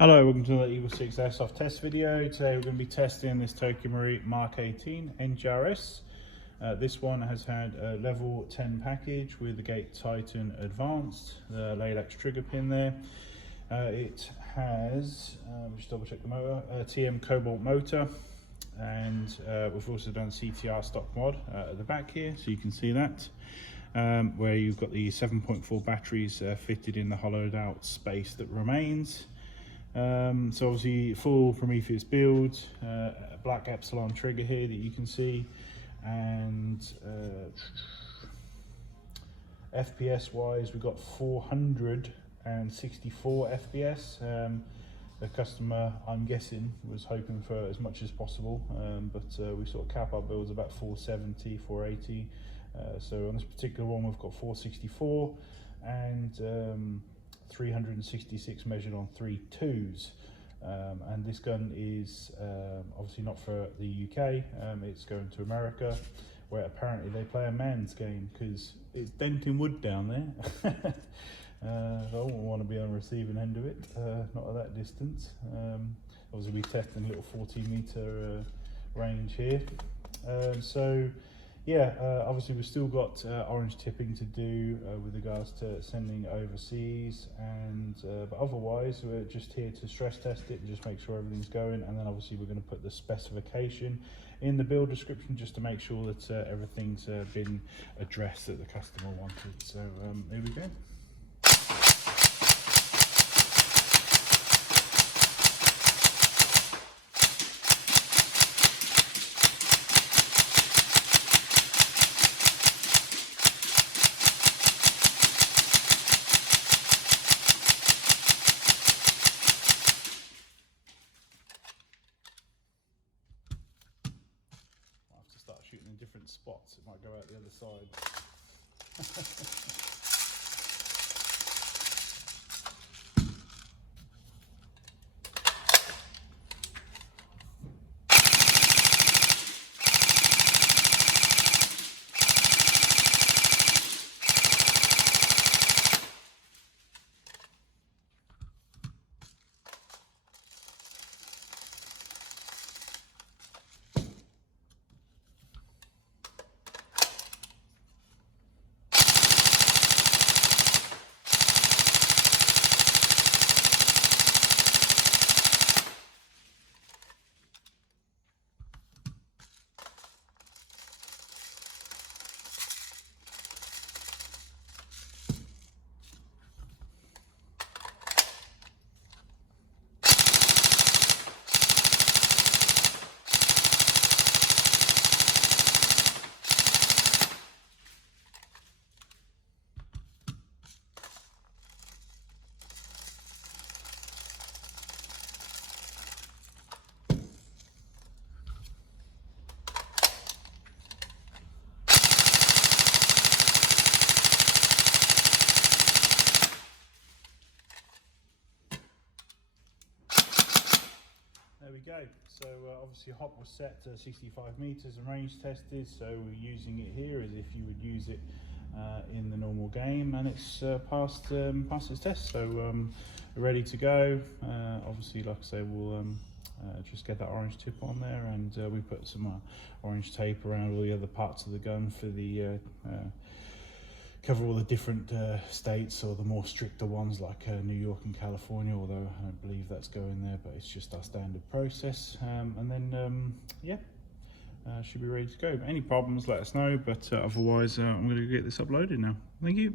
Hello, welcome to the EagleSix Airsoft test video. Today we're going to be testing this Tokyo Marine Mk18 Ngrs. This one has had a level 10 package with the Gate Titan Advanced, the Laylax trigger pin there. It has, just double check the motor, a TM Cobalt motor, and we've also done CTR stock mod at the back here, so you can see that. Where you've got the 7.4 batteries fitted in the hollowed out space that remains. So obviously full Prometheus build, a black epsilon trigger here that you can see, and FPS wise we've got 464 FPS. The customer, I'm guessing, was hoping for as much as possible, but we sort of cap our builds about 470, 480. So on this particular one we've got 464 and 366 measured on 3.2s, and this gun is obviously not for the UK. It's going to America, where apparently they play a man's game because it's denting wood down there. I don't want to be on the receiving end of it, not at that distance. Obviously we're testing a little 14 meter range here. Yeah, obviously we've still got orange tipping to do with regards to sending overseas, and but otherwise we're just here to stress test it and just make sure everything's going, and then obviously we're going to put the specification in the build description just to make sure that everything's been addressed that the customer wanted. So here we go. Start shooting in different spots, it might go out the other side. There we go. So obviously hop was set to 65 meters and range tested, so we're using it here as if you would use it in the normal game, and it's passed its test, so we're ready to go. Obviously, like I say, we'll just get that orange tip on there, and we put some orange tape around all the other parts of the gun for the cover all the different states, or the more stricter ones like New York and California, although I don't believe that's going there, but it's just our standard process. And then yeah, should be ready to go. Any problems, let us know, but otherwise I'm going to get this uploaded now. Thank you.